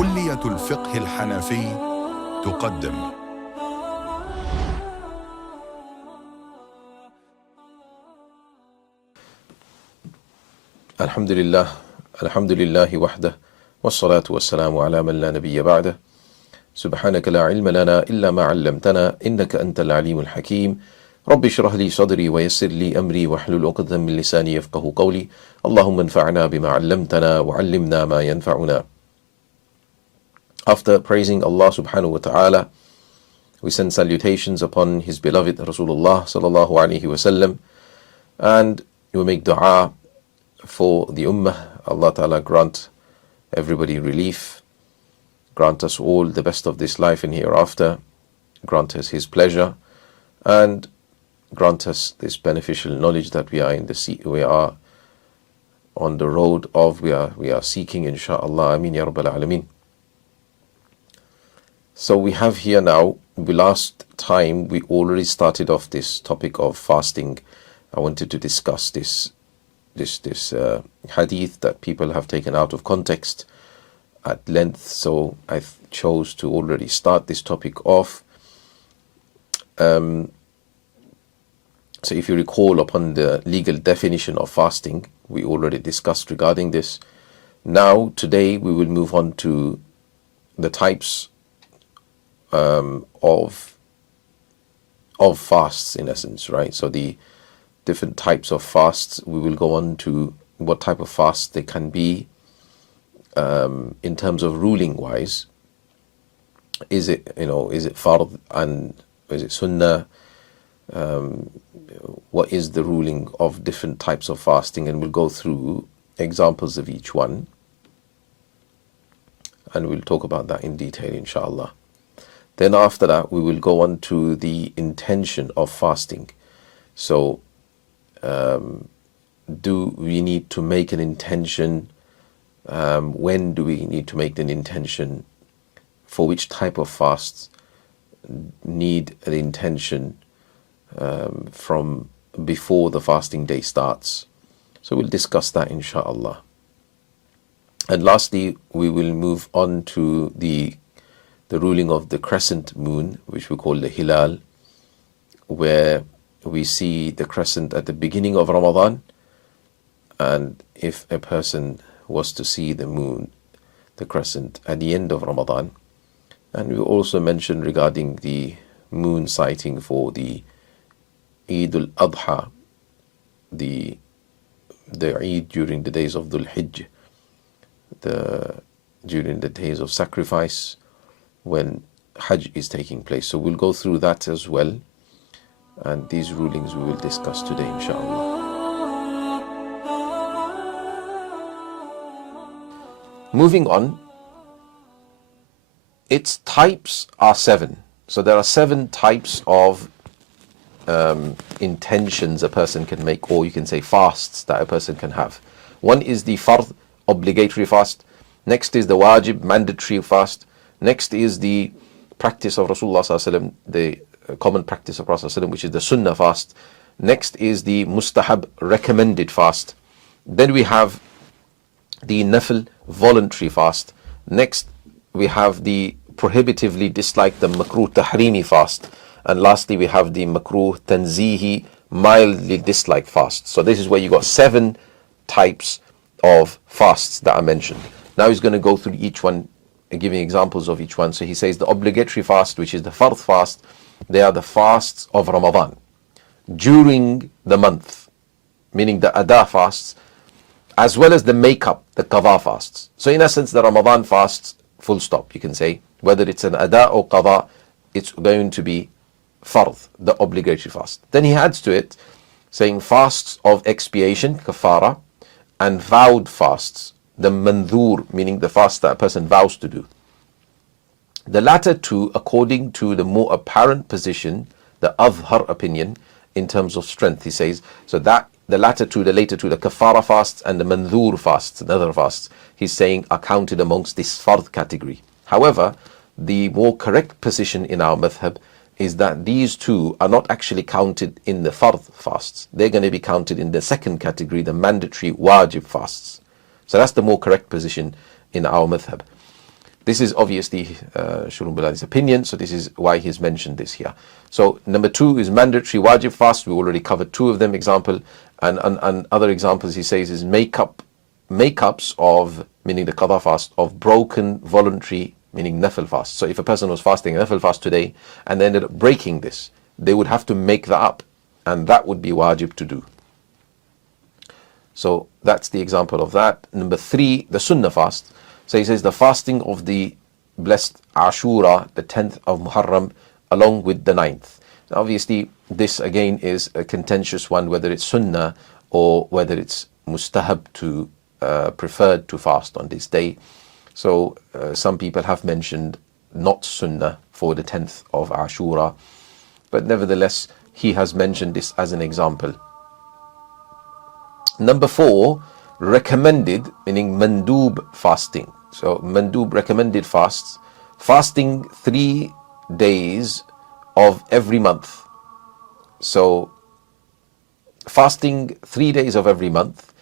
كلية الفقه الحنفي تقدم. الحمد لله وحده والصلاة والسلام على من لا نبي بعده. سبحانك لا علم لنا إلا ما علمتنا إنك أنت العليم الحكيم. رب اشرح لي صدري ويسر لي أمري واحلل عقدة من لساني يفقه قولي. اللهم انفعنا بما علمتنا وعلمنا ما ينفعنا. After praising Allah subhanahu wa ta'ala, we send salutations upon His beloved Rasulullah sallallahu alaihi wasallam, and we make dua for the ummah. Allah ta'ala grant everybody relief, grant us all the best of this life and hereafter, grant us His pleasure, and grant us this beneficial knowledge that we are on the road of, we are seeking, insha'Allah. Ameen ya Rabbal Alameen. So we have here now, last time we already started off this topic of fasting. I wanted to discuss this hadith that people have taken out of context at length, so I chose to already start this topic off. So if you recall upon the legal definition of fasting, we already discussed regarding this. Now today we will move on to the types of fasts, in essence, right? So the different types of fasts, we will go on to what type of fast they can be, in terms of ruling wise. Is it fard and is it sunnah? What is the ruling of different types of fasting? And we'll go through examples of each one, and we'll talk about that in detail, inshallah. Then after that, we will go on to the intention of fasting. So, do we need to make an intention? When do we need to make an intention? For which type of fasts need an intention from before the fasting day starts? So we'll discuss that, insha'Allah. And lastly, we will move on to the ruling of the crescent moon, which we call the hilal, where we see the crescent at the beginning of Ramadan, and if a person was to see the moon, the crescent, at the end of Ramadan. And we also mentioned regarding the moon sighting for the Eid al-Adha, the Eid during the days of Dhul Hijj, during the days of sacrifice, when Hajj is taking place. So we'll go through that as well, and these rulings we will discuss today, inshallah. Moving on, its types are 7. So there are 7 types of intentions a person can make, or you can say fasts that a person can have. One is the fard, obligatory fast. Next is the wajib, mandatory fast. Next is the practice of Rasulullah ﷺ, the common practice of Rasulullah ﷺ, which is the sunnah fast. Next is the mustahab, recommended fast. Then we have the nafil, voluntary fast. Next we have the prohibitively disliked, the makruh tahrimi fast. And lastly we have the makruh tanzihi, mildly disliked fast. So this is where you got 7 types of fasts that are mentioned. Now he's going to go through each one, giving examples of each one. So he says the obligatory fast, which is the fard fast, they are the fasts of Ramadan during the month, meaning the ada fasts, as well as the makeup, the qada fasts. So in essence, the Ramadan fasts, full stop, you can say, whether it's an ada or qada, it's going to be fard, the obligatory fast. Then he adds to it, saying fasts of expiation, kafara, and vowed fasts, the mandhur, meaning the fast that a person vows to do. The latter two, according to the more apparent position, the adhhar opinion, in terms of strength, he says, so that the latter two, the later two, the kafara fasts and the mandhur fasts, the other fasts, he's saying are counted amongst this fard category. However, the more correct position in our madhab is that these two are not actually counted in the fard fasts. They're going to be counted in the second category, the mandatory wajib fasts. So that's the more correct position in our madhab. This is obviously Shurun Bilali's opinion, so this is why he's mentioned this here. So number 2 is mandatory wajib fast. We already covered 2 of them, example. And other examples he says is makeups of, meaning the qada fast, of broken voluntary, meaning nafil fast. So if a person was fasting a nafil fast today and they ended up breaking this, they would have to make that up, and that would be wajib to do. So that's the example of that. Number 3, the sunnah fast. So he says the fasting of the blessed Ashura, the 10th of Muharram, along with the 9th. Now obviously, this again is a contentious one, whether it's sunnah or whether it's mustahab to preferred to fast on this day. So some people have mentioned not sunnah for the 10th of Ashura, but nevertheless, he has mentioned this as an example. Number 4, recommended, meaning mandub fasting. So mandub, recommended fasts, fasting 3 days of every month. So fasting 3 days of every month,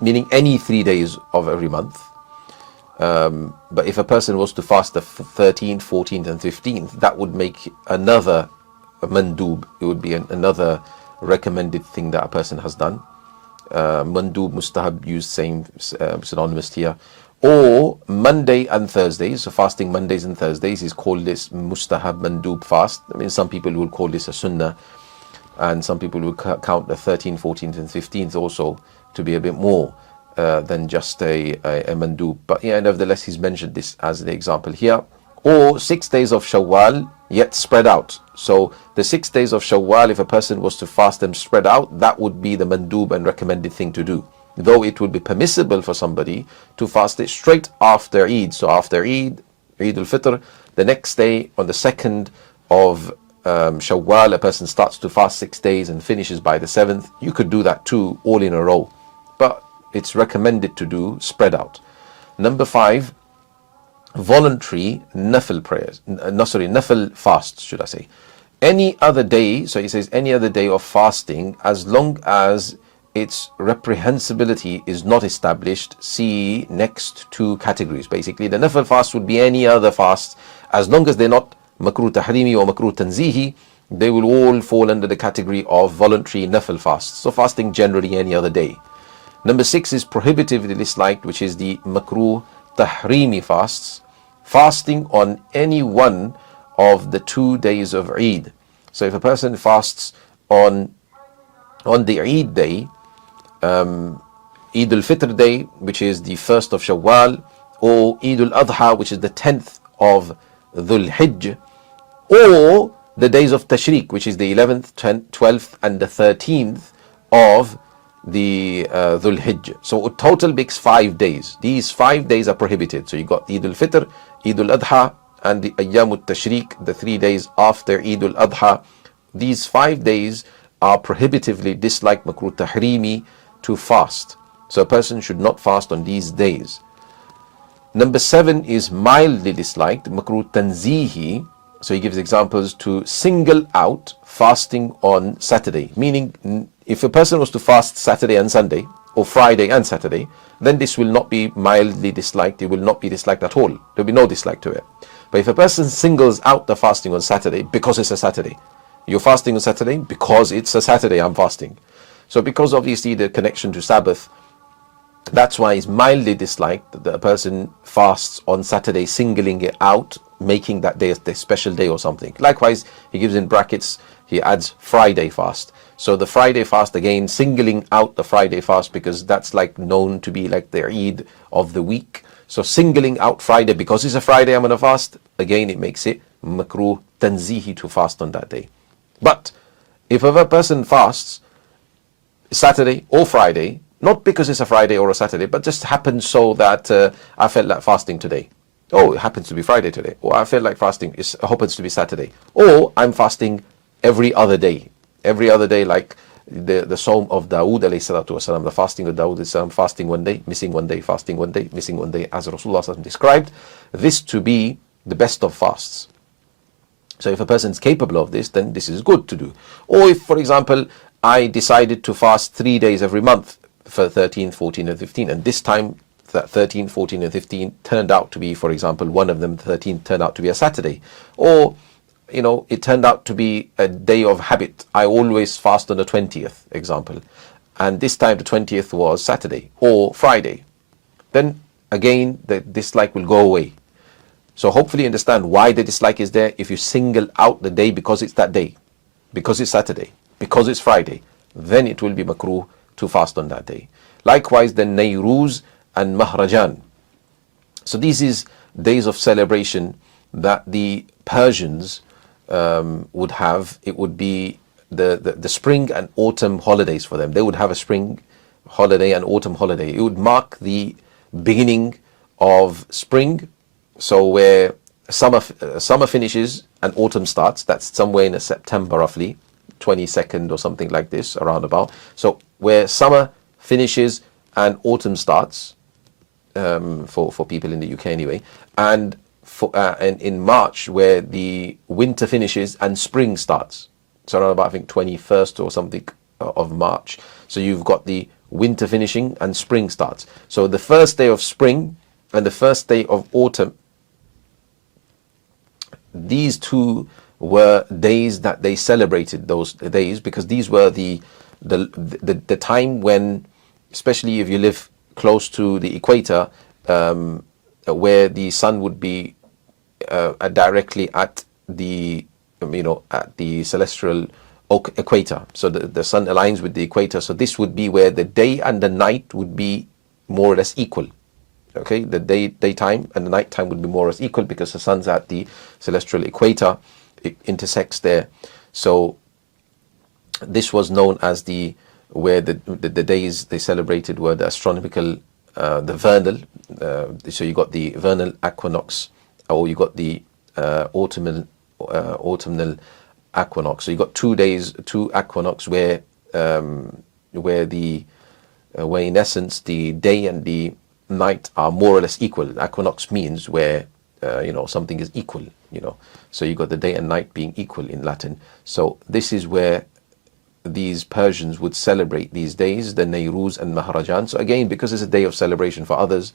meaning any 3 days of every month. But if a person was to fast the 13th, 14th and 15th, that would make another mandub. It would be another recommended thing that a person has done. Mandub, mustahab, used same synonymous here. Or Monday and Thursdays, so fasting Mondays and Thursdays is called this mustahab mandub fast. I mean, some people will call this a sunnah, and some people will count the 13th, 14th and 15th also to be a bit more than just a mandub. But yeah, nevertheless, he's mentioned this as the example here. Or 6 days of Shawwal, yet spread out. So the 6 days of Shawwal, if a person was to fast them spread out, that would be the mandub and recommended thing to do. Though it would be permissible for somebody to fast it straight after Eid. So after Eid, Eid al-Fitr, the next day on the 2nd of Shawwal, a person starts to fast 6 days and finishes by the 7th. You could do that too, all in a row. But it's recommended to do spread out. Number 5, voluntary nafil prayers. Nafil fasts, should I say. Any other day, so he says any other day of fasting, as long as its reprehensibility is not established. See next 2 categories. Basically, the nafil fast would be any other fast, as long as they're not makruh tahrimi or makruh tanzihi, they will all fall under the category of voluntary nafil fasts. So fasting generally any other day. Number 6 is prohibitively disliked, which is the makruh tahrimi fasts, fasting on any one of the 2 days of Eid. So if a person fasts on the Eid day, Eid al-Fitr day, which is the 1st of Shawwal, or Eid al-Adha, which is the 10th of Dhul Hijj, or the days of Tashriq, which is the 11th, 12th and the 13th of the Dhul Hijj. So a total makes 5 days. These 5 days are prohibited. So you got Eid al-Fitr, Eid al-Adha and the Ayyam al-Tashriq, the 3 days after Eid al-Adha. These 5 days are prohibitively disliked, makruh tahrimi, to fast. So a person should not fast on these days. Number 7 is mildly disliked, makruh tanzihi. So he gives examples to single out fasting on Saturday. Meaning, if a person was to fast Saturday and Sunday, or Friday and Saturday, then this will not be mildly disliked. It will not be disliked at all. There will be no dislike to it. But if a person singles out the fasting on Saturday because it's a Saturday, you're fasting on Saturday because it's a Saturday, I'm fasting. So because obviously the connection to Sabbath, that's why it's mildly disliked that a person fasts on Saturday, singling it out, making that day a special day or something. Likewise, he gives in brackets, he adds Friday fast. So the Friday fast, again, singling out the Friday fast because that's like known to be like the Eid of the week. So singling out Friday because it's a Friday, I'm going to fast. Again, it makes it makruh tanzihi to fast on that day. But if a person fasts Saturday or Friday, not because it's a Friday or a Saturday, but just happens so that I felt like fasting today. Oh, it happens to be Friday today. Or I felt like fasting, it happens to be Saturday. Or I'm fasting every other day. Every other day, like the Sawm of Dawood alayhi salatu wasalam, the fasting of Dawood alayhi salam, fasting one day, missing one day, fasting one day, missing one day, as Rasulullah described this to be the best of fasts. So if a person is capable of this, then this is good to do. Or if, for example, I decided to fast 3 days every month for 13th, 14th and 15th, and this time that 13, 14 and 15 turned out to be, for example, one of them, 13, turned out to be a Saturday. Or, it turned out to be a day of habit. I always fast on the 20th, example. And this time the 20th was Saturday or Friday. Then again, the dislike will go away. So hopefully you understand why the dislike is there. If you single out the day because it's that day, because it's Saturday, because it's Friday, then it will be makruh to fast on that day. Likewise, the Nayruz and Mahrajan. So these is days of celebration that the Persians would have. It would be the spring and autumn holidays for them. They would have a spring holiday and autumn holiday. It would mark the beginning of spring, so where summer finishes and autumn starts. That's somewhere in September, roughly 22nd or something like this, around about. So where summer finishes and autumn starts, for people in the UK anyway, and in March where the winter finishes and spring starts. So around about, I think, 21st or something of March. So you've got the winter finishing and spring starts. So the first day of spring and the first day of autumn, these two were days that they celebrated, those days, because these were the time when, especially if you live close to the equator, where the sun would be directly at the celestial equator. So the sun aligns with the equator. So this would be where the day and the night would be more or less equal. Okay, the daytime and the nighttime would be more or less equal because the sun's at the celestial equator. It intersects there. So this was known as where the days they celebrated were the astronomical, the vernal. So you got the vernal equinox, or you got the autumnal equinox. So you got 2 days, 2 equinox where in essence the day and the night are more or less equal. Equinox means where something is equal. So you got the day and night being equal in Latin. So this is where these Persians would celebrate these days, the Nayruz and Mahrajan. So again, because it's a day of celebration for others,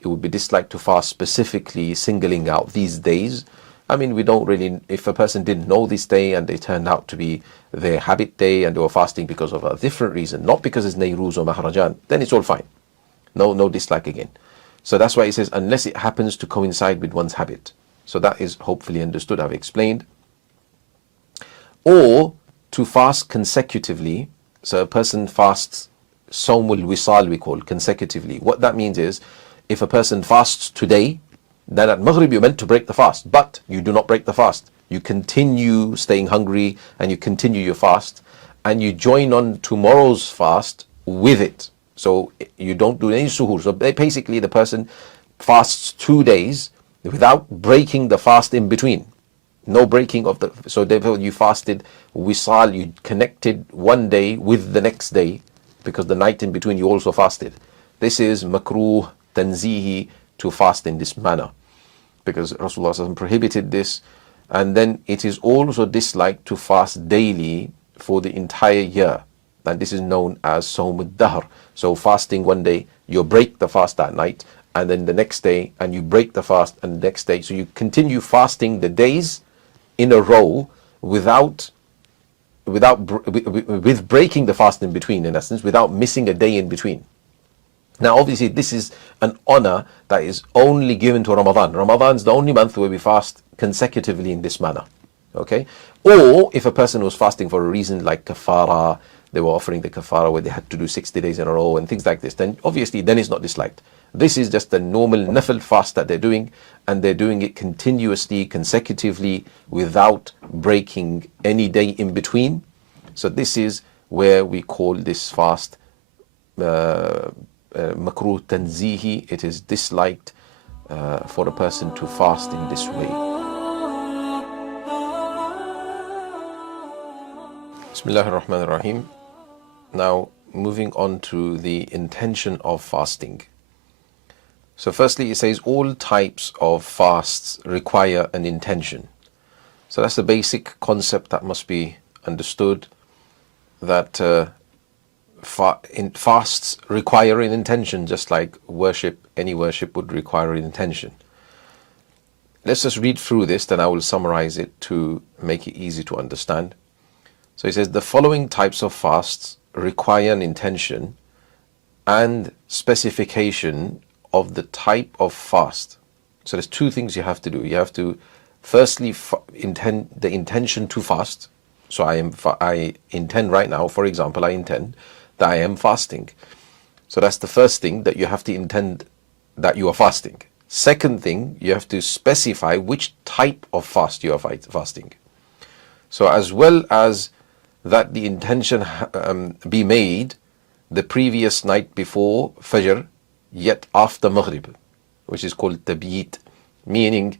it would be disliked to fast specifically singling out these days. I mean, we don't really, if a person didn't know this day and they turned out to be their habit day and they were fasting because of a different reason, not because it's Nayruz or Mahrajan, then it's all fine. No dislike again. So that's why it says, unless it happens to coincide with one's habit. So that is hopefully understood, I've explained. Or to fast consecutively. So a person fasts Sawmul Wisal, we call, consecutively. What that means is, if a person fasts today, then at Maghrib you're meant to break the fast, but you do not break the fast. You continue staying hungry and you continue your fast and you join on tomorrow's fast with it. So you don't do any suhoor. So basically the person fasts 2 days without breaking the fast in between. No breaking of the, so therefore you fasted wisal, you connected one day with the next day, because the night in between you also fasted. This is makruh tanzihi, to fast in this manner, because Rasulullah SAW prohibited this. And then it is also disliked to fast daily for the entire year, and this is known as Sawm al-Dahr. So fasting one day, you break the fast that night, and then the next day, and you break the fast, and the next day. So you continue fasting the days in a row with breaking the fast in between, in essence, without missing a day in between. Now, obviously, this is an honor that is only given to Ramadan. Ramadan is the only month where we fast consecutively in this manner. Okay? Or if a person was fasting for a reason like kafara, they were offering the kafara where they had to do 60 days in a row and things like this, then obviously then it's not disliked. This is just the normal nafil fast that they're doing, and they're doing it continuously, consecutively, without breaking any day in between. So this is where we call this fast makruh tanzihi. It is disliked for a person to fast in this way. Bismillahir Rahmanir Rahim. Now, moving on to the intention of fasting. So firstly, it says all types of fasts require an intention. So that's the basic concept that must be understood, that fasts require an intention, just like worship, any worship would require an intention. Let's just read through this, then I will summarize it to make it easy to understand. So he says, the following types of fasts require an intention and specification of the type of fast. So there's two things you have to do. You have to firstly intend the intention to fast. So I intend right now, for example, I intend that I am fasting. So that's the first thing, that you have to intend that you are fasting. Second thing, you have to specify which type of fast you are fasting. So as well as that the intention be made the previous night before Fajr, yet after Maghrib, which is called Tabyit, meaning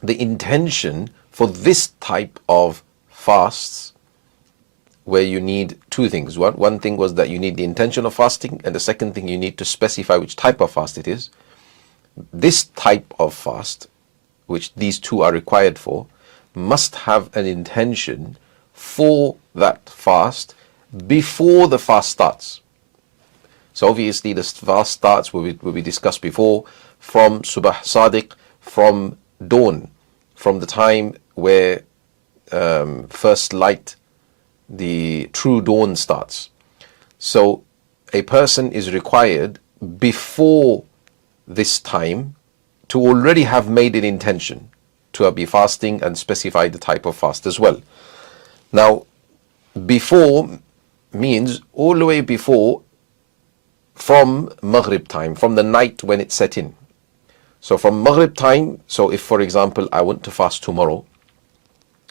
the intention for this type of fasts, where you need two things. One thing was that you need the intention of fasting, and the second thing, you need to specify which type of fast it is. This type of fast, which these two are required for, must have an intention for that fast before the fast starts. So obviously the fast starts, will be discussed before, from Subah Sadiq, from dawn, from the time where first light, the true dawn starts. So a person is required before this time to already have made an intention to be fasting and specify the type of fast as well. Now, before means all the way before, from Maghrib time, from the night when it set in. So from Maghrib time, so if for example I want to fast tomorrow,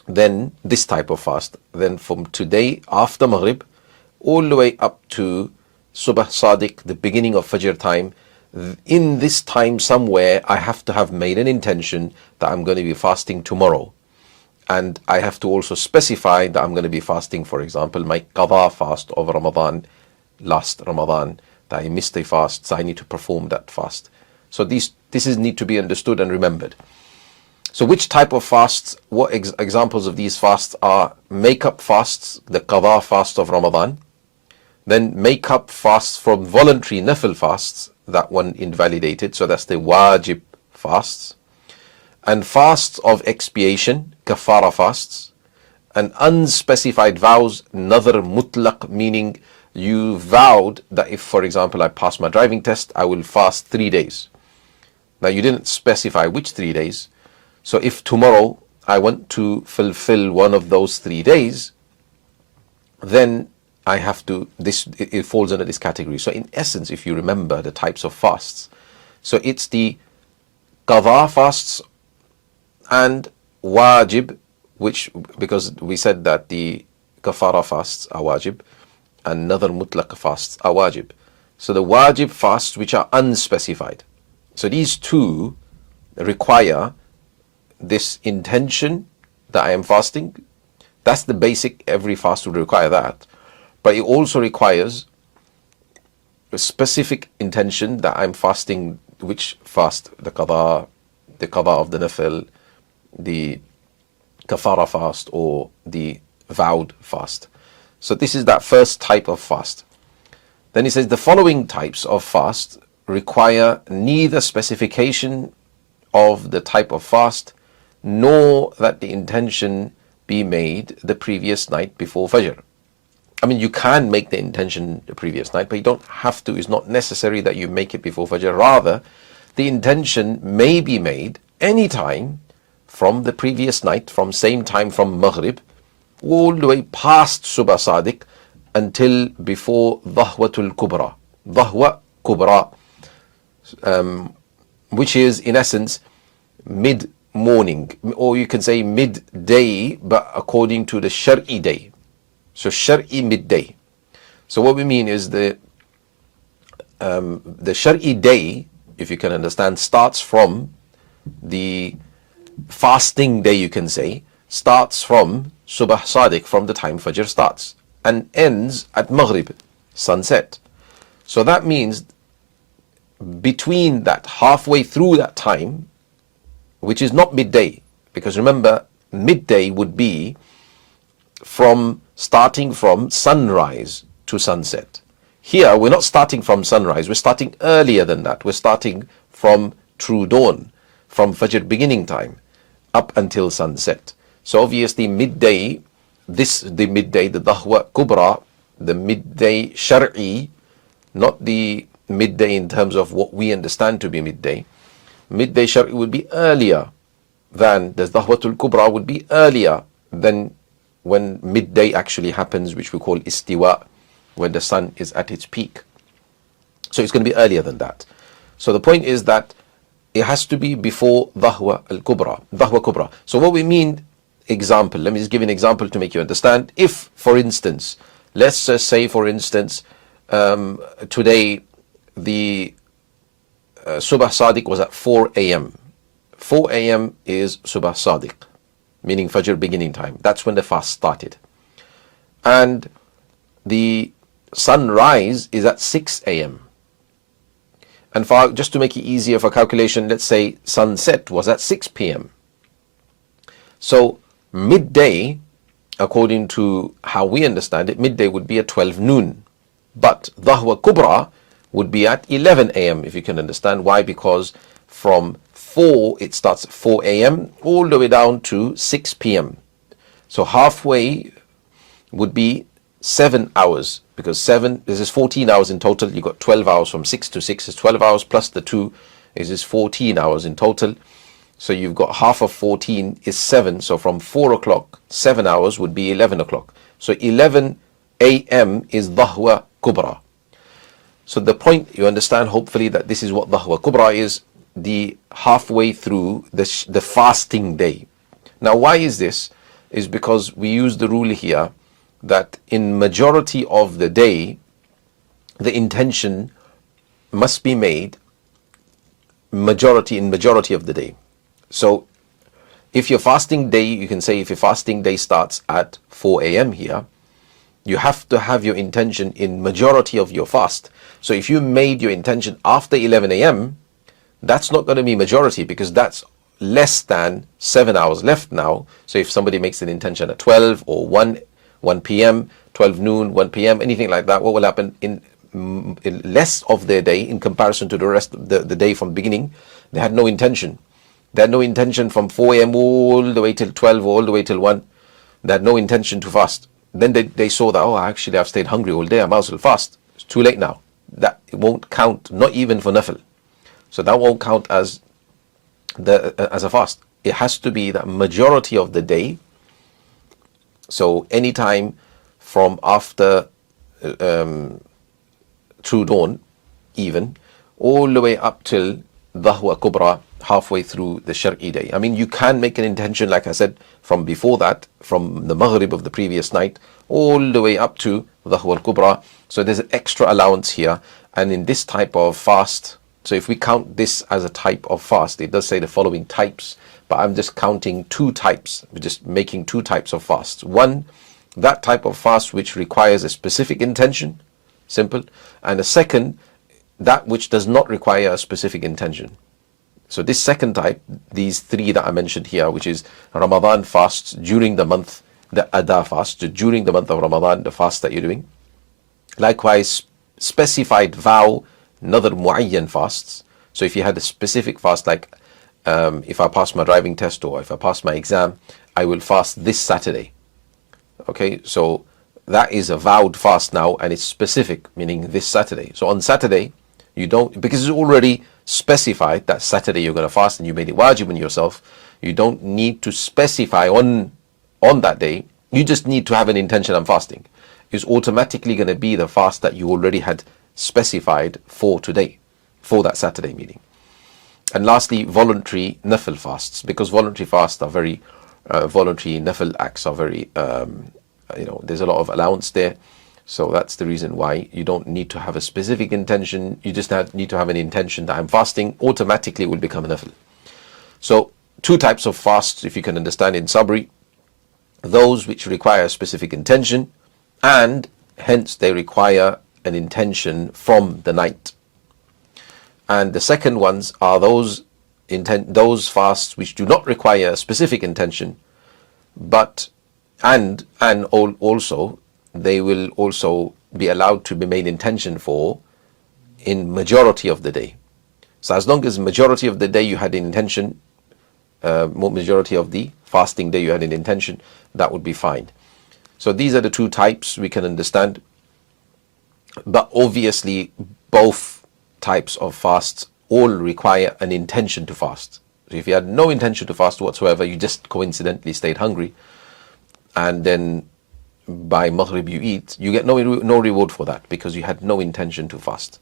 then this type of fast, then from today after Maghrib all the way up to Subah Sadiq, the beginning of Fajr time, in this time somewhere I have to have made an intention that I'm going to be fasting tomorrow. And I have to also specify that I'm going to be fasting, for example, my qadha fast of Ramadan, last Ramadan, that I missed a fast, so I need to perform that fast. So this need to be understood and remembered. So which type of fasts, what examples of these fasts are make-up fasts, the qadha fast of Ramadan, then make-up fasts from voluntary nafil fasts, that one invalidated, so that's the wajib fasts, and fasts of expiation, kafara fasts, and unspecified vows, nadhr mutlaq, meaning you vowed that if, for example, I pass my driving test, I will fast 3 days. Now you didn't specify which 3 days. So if tomorrow I want to fulfill one of those 3 days, then I have to, it falls under this category. So in essence, if you remember the types of fasts, so it's the qadha fasts and wajib, which, because we said that the kafara fasts are wajib and nadhr mutlaq fasts are wajib. So the wajib fasts which are unspecified. So these two require this intention that I am fasting. That's the basic, every fast would require that. But it also requires a specific intention that I'm fasting, which fast, the qadha of the nafil, the kafara fast, or the vowed fast. So this is that first type of fast. Then he says the following types of fast require neither specification of the type of fast nor that the intention be made the previous night before Fajr. I mean, you can make the intention the previous night, but you don't have to. It's not necessary that you make it before Fajr. Rather, the intention may be made any time from the previous night, from same time from Maghrib, all the way past Subah Sadiq until before Dhahwatul Kubra. Dhahwa Kubra, which is in essence mid-morning, or you can say midday, but according to the Shar'i day. So Shar'i midday. So what we mean is the Shar'i day, if you can understand, starts from the fasting day, you can say, starts from Subah Sadiq, from the time Fajr starts, and ends at Maghrib, sunset. So that means between that, halfway through that time, which is not midday, because remember, midday would be from starting from sunrise to sunset. Here, we're not starting from sunrise. We're starting earlier than that. We're starting from true dawn, from Fajr beginning time, up until sunset. So obviously midday, the midday, the Dahwa Kubra, the midday Shar'i, not the midday in terms of what we understand to be midday. Midday Shar'i would be earlier than, the Dahwatul Kubra would be earlier than when midday actually happens, which we call Istiwa, when the sun is at its peak. So it's going to be earlier than that. So the point is that it has to be before Dahwa al-Kubra, Dahwa Kubra. So what we mean, example, let me just give you an example to make you understand. If, for instance, let's just say, for instance, today the Subah Sadiq was at 4 a.m. 4 a.m. is Subah Sadiq, meaning Fajr beginning time. That's when the fast started. And the sunrise is at 6 a.m. And just to make it easier for calculation, let's say sunset was at 6 p.m. So midday, according to how we understand it, midday would be at 12 noon. But Dahwa Kubra would be at 11 a.m. if you can understand. Why? Because from 4, it starts at 4 a.m. all the way down to 6 p.m. So halfway would be 7 hours, because this is 14 hours in total. You got 12 hours from 6 to 6 is 12 hours plus the 2 is 14 hours in total. So you've got half of 14 is 7. So from 4 o'clock, 7 hours would be 11 o'clock. So 11 a.m. is Dahwa Kubra. So the point, you understand hopefully, that this is what Dahwa Kubra is, the halfway through the fasting day. Now why is this? Is because we use the rule here that in majority of the day, the intention must be made in majority of the day. So if your fasting day, you can say if your fasting day starts at 4 a.m. here, you have to have your intention in majority of your fast. So if you made your intention after 11 a.m., that's not going to be majority, because that's less than 7 hours left now. So if somebody makes an intention at 12 or 1 p.m., 12 noon, 1 p.m., anything like that, what will happen in less of their day in comparison to the rest of the day from beginning? They had no intention. They had no intention from 4 a.m. all the way till 12, all the way till 1. They had no intention to fast. Then they saw that, oh, actually I've stayed hungry all day, I might as well fast. It's too late now. That it won't count, not even for nafil. So that won't count as a fast. It has to be the majority of the day. So anytime from after true dawn, even, all the way up till Dahwa Kubra, halfway through the Shar'i day. I mean, you can make an intention, like I said, from before that, from the Maghrib of the previous night, all the way up to Dahwa Kubra. So there's an extra allowance here. And in this type of fast, so if we count this as a type of fast, it does say the following types, but I'm just counting 2 types. We're just making 2 types of fasts. One, that type of fast which requires a specific intention, simple. And the second, that which does not require a specific intention. So this second type, these 3 that I mentioned here, which is Ramadan fasts during the month, the Ada fast, during the month of Ramadan, the fast that you're doing. Likewise, specified vow, another mu'ayyan fasts. So if you had a specific fast, like if I pass my driving test or if I pass my exam, I will fast this Saturday. Okay, so that is a vowed fast now, and it's specific, meaning this Saturday. So on Saturday, you don't, because it's already specified that Saturday you're going to fast and you made it wajib on yourself, you don't need to specify on that day. You just need to have an intention on fasting. It's automatically going to be the fast that you already had specified for today, for that Saturday meeting. And lastly, voluntary nafil fasts, because voluntary fasts are very voluntary nafil acts are very there's a lot of allowance there. So that's the reason why you don't need to have a specific intention. You just need to have an intention that I'm fasting. Automatically it will become a nafil. So 2 types of fasts, if you can understand in summary: those which require a specific intention, and hence they require an intention from the night. And the second ones are those fasts which do not require a specific intention, but and also they will also be allowed to be made intention for in majority of the day. So as long as majority of the day you had an intention, majority of the fasting day you had an intention, that would be fine. So these are the two types we can understand. But obviously both types of fasts all require an intention to fast. So if you had no intention to fast whatsoever, you just coincidentally stayed hungry, and then by Maghrib you eat, you get no reward for that because you had no intention to fast.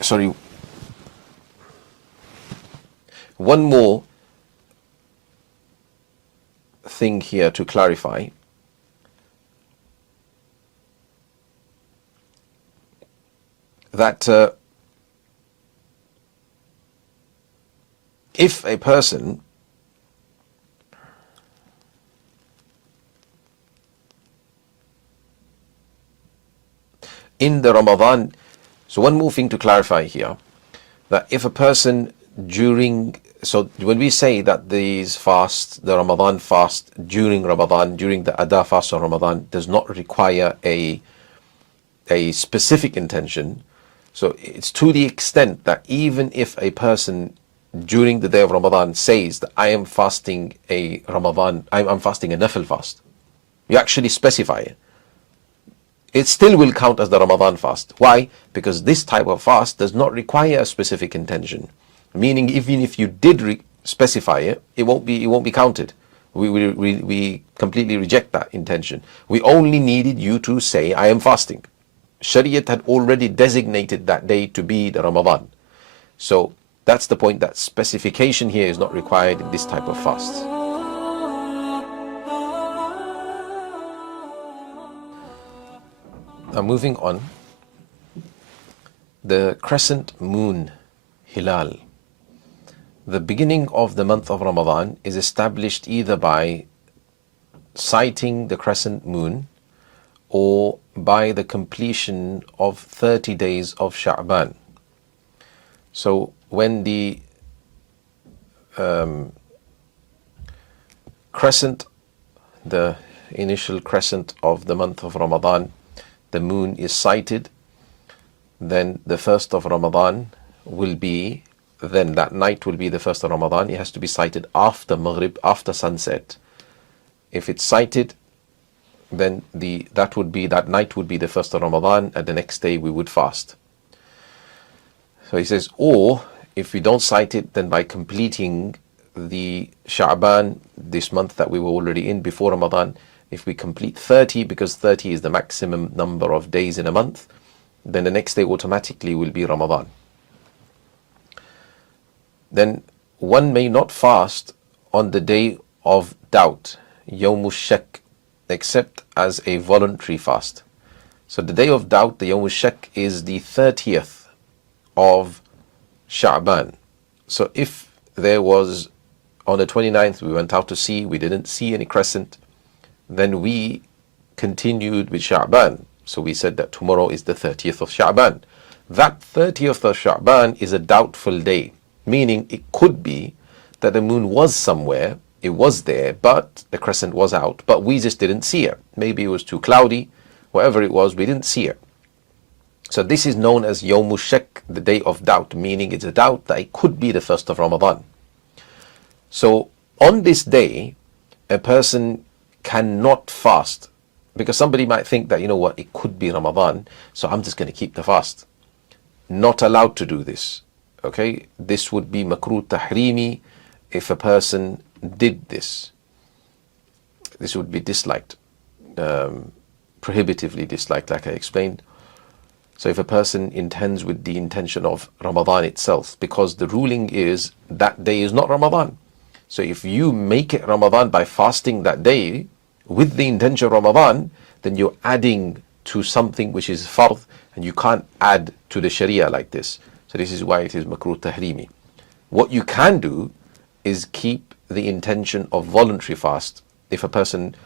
Sorry. One more thing here to clarify. That if a person in the Ramadan, so one more thing to clarify here, that if a person so when we say that these fasts, the Ramadan fast during Ramadan, during the Adha fast of Ramadan, does not require a specific intention. So it's to the extent that even if a person during the day of Ramadan says that I am fasting a Ramadan, I'm fasting a Nafil fast, you actually specify it, it still will count as the Ramadan fast. Why? Because this type of fast does not require a specific intention. Meaning, even if you did specify it, it won't be counted. We completely reject that intention. We only needed you to say, I am fasting. Shariat had already designated that day to be the Ramadan. So that's the point, that specification here is not required in this type of fasts. Now moving on, the crescent moon, Hilal. The beginning of the month of Ramadan is established either by sighting the crescent moon or by the completion of 30 days of Sha'ban. So when the crescent, the initial crescent of the month of Ramadan, the moon is sighted, then the first of Ramadan will be, then that night will be the first of Ramadan. It has to be sighted after Maghrib, after sunset. If it's sighted, then that night would be the first of Ramadan, and the next day we would fast. So he says, or if we don't sight it, then by completing the Sha'ban, this month that we were already in before Ramadan, if we complete 30, because 30 is the maximum number of days in a month, then the next day automatically will be Ramadan. Then one may not fast on the day of doubt, Yawm al-Shak, except as a voluntary fast. So the day of doubt, the Yawm al-Shak, is the 30th of Sha'ban. So if there was, on the 29th, we went out to sea, we didn't see any crescent, then we continued with Sha'ban. So we said that tomorrow is the 30th of Sha'ban. That 30th of Sha'ban is a doubtful day, meaning it could be that the moon was somewhere, it was there, but the crescent was out, but we just didn't see it. Maybe it was too cloudy, whatever it was, we didn't see it. So this is known as Yawm al-Shak, the day of doubt, meaning it's a doubt that it could be the first of Ramadan. So on this day, a person cannot fast, because somebody might think that, you know what, it could be Ramadan, so I'm just going to keep the fast. Not allowed to do this. Okay, this would be makruh tahrimi if a person did this. This would be disliked, prohibitively disliked, like I explained. So if a person intends with the intention of Ramadan itself, because the ruling is that day is not Ramadan. So if you make it Ramadan by fasting that day with the intention of Ramadan, then you're adding to something which is fard, and you can't add to the Sharia like this. So this is why it is makruh tahrimi. What you can do is keep the intention of voluntary fast. If a person,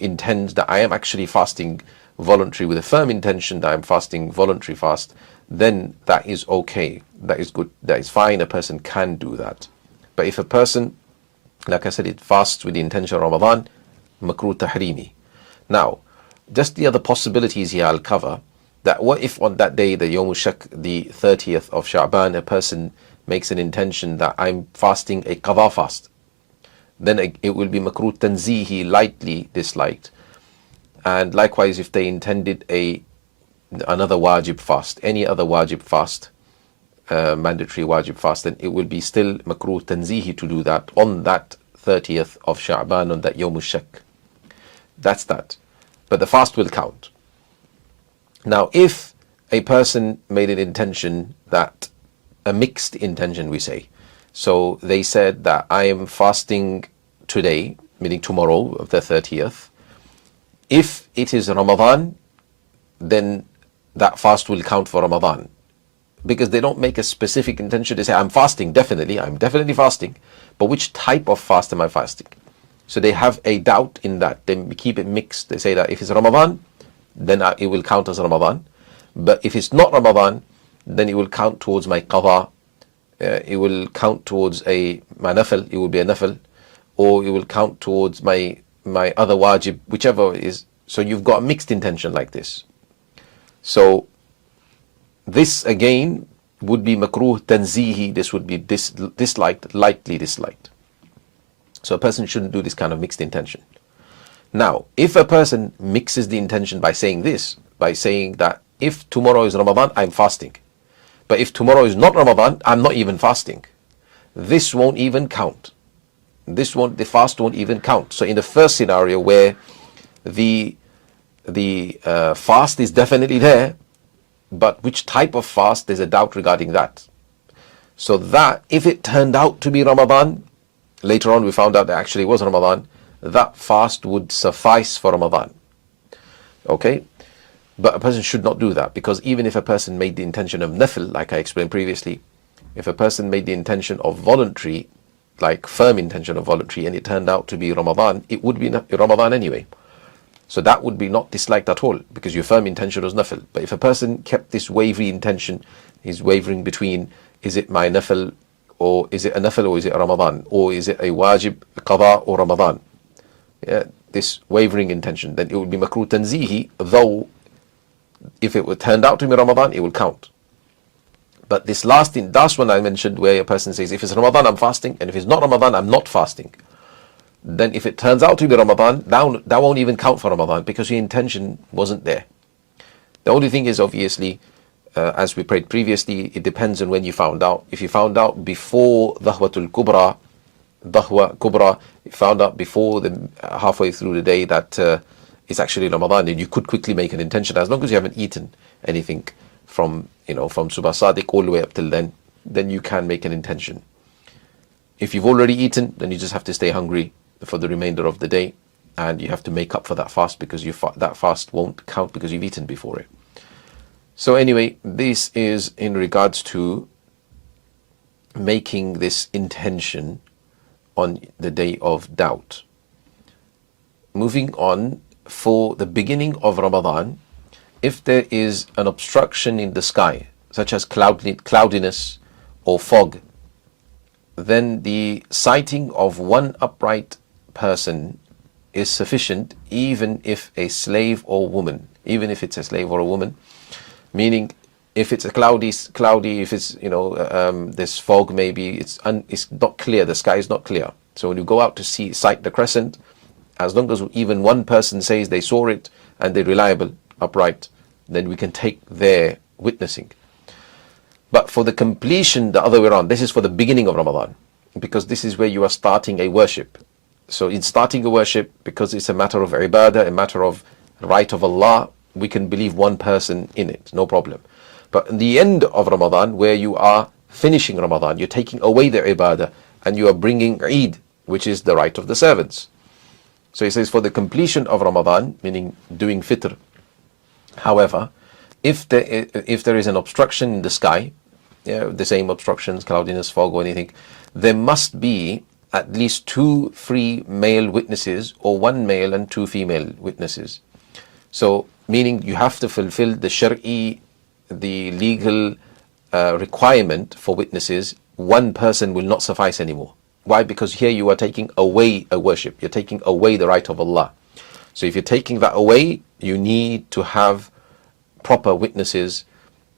intends that I am actually fasting voluntary with a firm intention that I'm fasting voluntary fast, then that is okay. That is good. That is fine. A person can do that. But if a person Like I said, it fasts with the intention of Ramadan, makruh tahrimi. Now, just the other possibilities here I'll cover, that what if on that day, the Yawm al-Shak, the 30th of Sha'ban, a person makes an intention that I'm fasting a qadha fast, then it will be makruh tanzihi, lightly disliked. And likewise, if they intended another wajib fast, any other wajib fast, mandatory wajib fast, then it will be still makruh tanzihi to do that on that 30th of Sha'ban, on that Yawm al-Shak. That's that. But the fast will count. Now, if a person made an intention that, a mixed intention we say, so they said that I am fasting today, meaning tomorrow of the 30th, if it is Ramadan, then that fast will count for Ramadan. Because they don't make a specific intention. They say, I'm fasting, I'm definitely fasting. But which type of fast am I fasting? So they have a doubt in that. They keep it mixed. They say that if it's Ramadan, then it will count as Ramadan. But if it's not Ramadan, then it will count towards my qadha. It will count towards my nafil. It will be a nafil. Or it will count towards my other wajib, whichever is. So you've got a mixed intention like this. So this again would be makruh tanzihi. This would be disliked, lightly disliked. So a person shouldn't do this kind of mixed intention. Now, if a person mixes the intention by saying this, by saying that if tomorrow is Ramadan, I'm fasting. But if tomorrow is not Ramadan, I'm not even fasting. This won't even count. The fast won't even count. So in the first scenario where the fast is definitely there, but which type of fast, there's a doubt regarding that. So that, if it turned out to be Ramadan, later on we found out that actually it was Ramadan, that fast would suffice for Ramadan. Okay? But a person should not do that, because even if a person made the intention of nafil, like I explained previously, if a person made the intention of voluntary, like firm intention of voluntary, and it turned out to be Ramadan, it would be Ramadan anyway. So that would be not disliked at all, because your firm intention was nafil. But if a person kept this wavery intention, he's wavering between, is it my nafil, or is it a nafil, or is it a Ramadan, or is it a wajib, qadha, or Ramadan? Yeah, this wavering intention, then it would be makruh tanzihi, though if it turned out to be Ramadan, it will count. But this last one I mentioned, where a person says, if it's Ramadan, I'm fasting, and if it's not Ramadan, I'm not fasting. Then if it turns out to be Ramadan, that won't even count for Ramadan, because your intention wasn't there. The only thing is, obviously, as we prayed previously, it depends on when you found out. If you found out before Dahwa Kubra, you found out before halfway through the day that it's actually Ramadan, and you could quickly make an intention, as long as you haven't eaten anything from Subah Sadiq all the way up till then you can make an intention. If you've already eaten, then you just have to stay hungry for the remainder of the day, and you have to make up for that fast, because that fast won't count because you've eaten before it. So anyway, this is in regards to making this intention on the day of doubt. Moving on, for the beginning of Ramadan, if there is an obstruction in the sky, such as cloudiness or fog, then the sighting of one upright person is sufficient, even if it's a slave or a woman, meaning if it's a cloudy, if it's this fog, maybe it's not clear, the sky is not clear. So when you go out to sight the crescent, as long as even one person says they saw it and they're reliable, upright, then we can take their witnessing. But for the completion, the other way around, this is for the beginning of Ramadan, because this is where you are starting a worship. So in starting a worship, because it's a matter of ibadah, a matter of right of Allah, we can believe one person in it, no problem. But in the end of Ramadan, where you are finishing Ramadan, you're taking away the ibadah, and you are bringing Eid, which is the right of the servants. So he says, for the completion of Ramadan, meaning doing fitr. However, if there is an obstruction in the sky, the same obstructions, cloudiness, fog, or anything, there must be at least 2 free male witnesses, or 1 male and 2 female witnesses. So, meaning you have to fulfill the shar'i, the legal requirement for witnesses. One person will not suffice anymore. Why? Because here you are taking away a worship. You're taking away the right of Allah. So if you're taking that away, you need to have proper witnesses.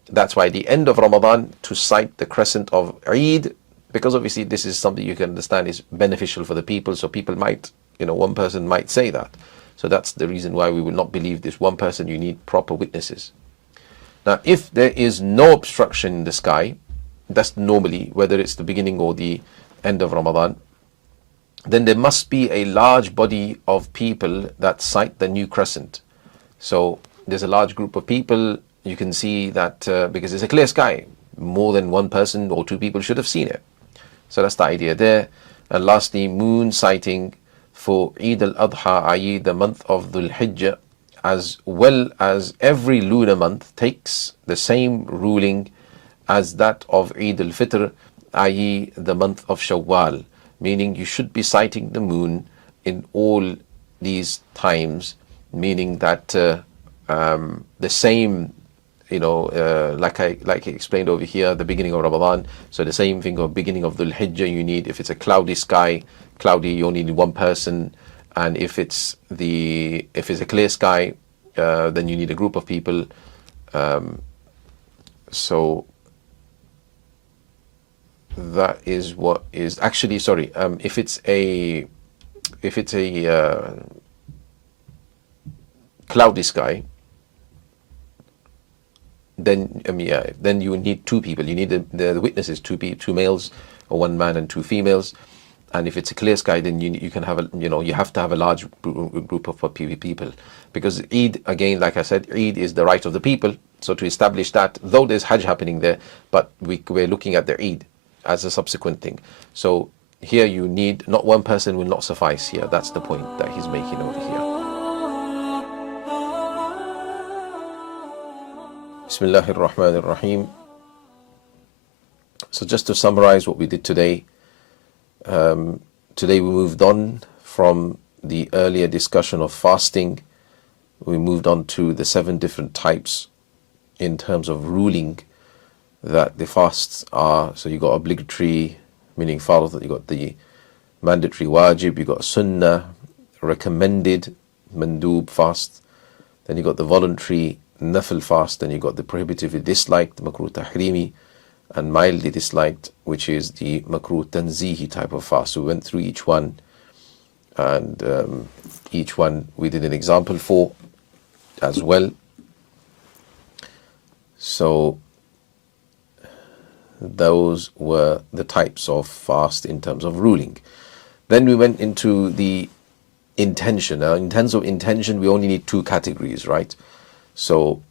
That's why the end of Ramadan, to cite the crescent of Eid, because obviously this is something you can understand is beneficial for the people. So people might, one person might say that. So that's the reason why we will not believe this one person. You need proper witnesses. Now, if there is no obstruction in the sky, that's normally, whether it's the beginning or the end of Ramadan, then there must be a large body of people that sight the new crescent. So there's a large group of people. You can see that because it's a clear sky, more than one person or two people should have seen it. So that's the idea there. And lastly, moon sighting for Eid al-Adha, i.e. the month of Dhul Hijjah, as well as every lunar month, takes the same ruling as that of Eid al-Fitr, i.e. the month of Shawwal, meaning you should be sighting the moon in all these times, meaning that the same, like I explained over here, the beginning of Ramadan, so the same thing of beginning of Dhul Hijjah, you need, if it's a cloudy sky, you only need one person, and if it's a clear sky, then you need a group of people. So that is what is actually, sorry, if it's a cloudy sky, then then you need two people. You need the witnesses, two males, or one man and two females. And if it's a clear sky, then you can have you have to have a large group of people, because Eid, again, like I said, Eid is the right of the people. So to establish that, though there's Hajj happening there, but we're looking at the Eid as a subsequent thing. So here you need, not one person will not suffice here. That's the point that he's making over here. Bismillahir Rahmanir Rahim. So just to summarize what we did today, today we moved on from the earlier discussion of fasting. We moved on to the 7 different types in terms of ruling that the fasts are. So you got obligatory, meaning fard, you got the mandatory wajib, you got sunnah, recommended mandub fast, then you got the voluntary nafil fast, then you got the prohibitively disliked, makruh tahrimi, and mildly disliked, which is the makruh tanzihi type of fast. So we went through each one, and each one we did an example for as well. So those were the types of fast in terms of ruling. Then we went into the intention. Now, in terms of intention, we only need 2 categories, right? So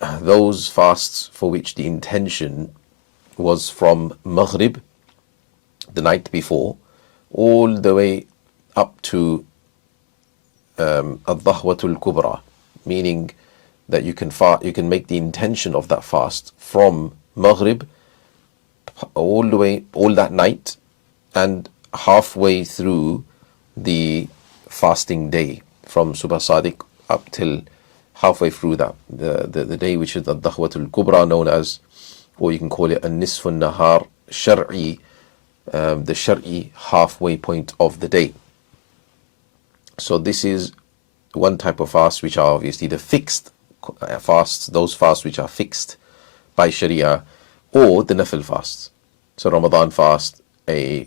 those fasts for which the intention was from Maghrib, the night before, all the way up to Al-Dhahwatul Kubra, meaning that you can make the intention of that fast from Maghrib all that night and halfway through the fasting day, from Subh Sadiq up till halfway through that, the day which is the Dhahwatul Kubra, known as, or you can call it a Nisfun Nahar Shar'i, the Shar'i halfway point of the day. So this is one type of fast, which are obviously the fixed fasts, those fasts which are fixed by Sharia, or the Nafil fasts. So Ramadan fast, a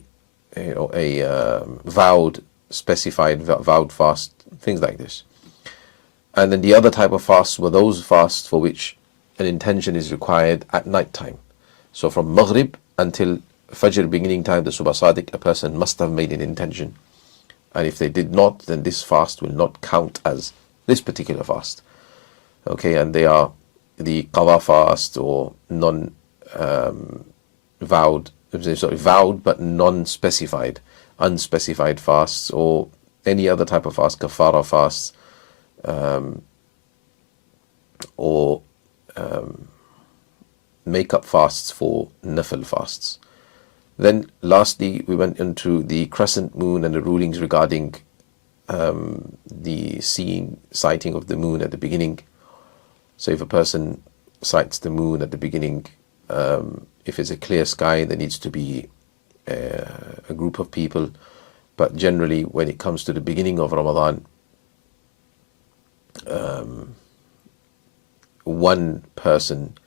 vowed, specified vowed fast, things like this. And then the other type of fasts were those fasts for which an intention is required at night time. So from Maghrib until Fajr, beginning time, the Subh Sadiq, a person must have made an intention. And if they did not, then this fast will not count as this particular fast. Okay, and they are the Qadha fast, or vowed but non-specified, unspecified fasts, or any other type of fast, kafara fasts, or make-up fasts for nafil fasts. Then lastly, we went into the crescent moon and the rulings regarding the sighting of the moon at the beginning. So if a person sights the moon at the beginning, if it's a clear sky, there needs to be a group of people, but generally when it comes to the beginning of Ramadan, one person,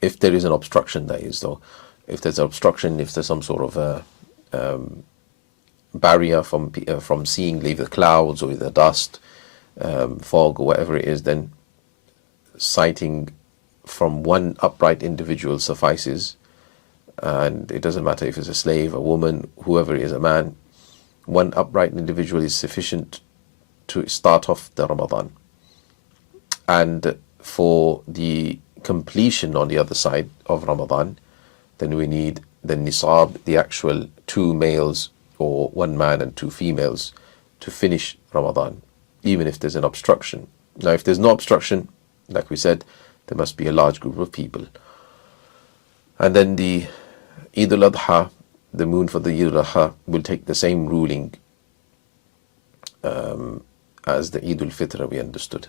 if there is an obstruction, that is, though, if there's an obstruction, if there's some sort of a barrier from seeing either clouds or either dust, fog or whatever it is, then sighting from one upright individual suffices. And it doesn't matter if it's a slave, a woman, whoever it is, a man. One upright individual is sufficient to start off the Ramadan. And for the completion on the other side of Ramadan, then we need the nisab, the actual 2 males or 1 man and 2 females to finish Ramadan, even if there's an obstruction. Now, if there's no obstruction, like we said, there must be a large group of people. And then the Eid al-Adha, the moon for the Eid al-Adha, will take the same ruling as the Eid al-Fitr we understood.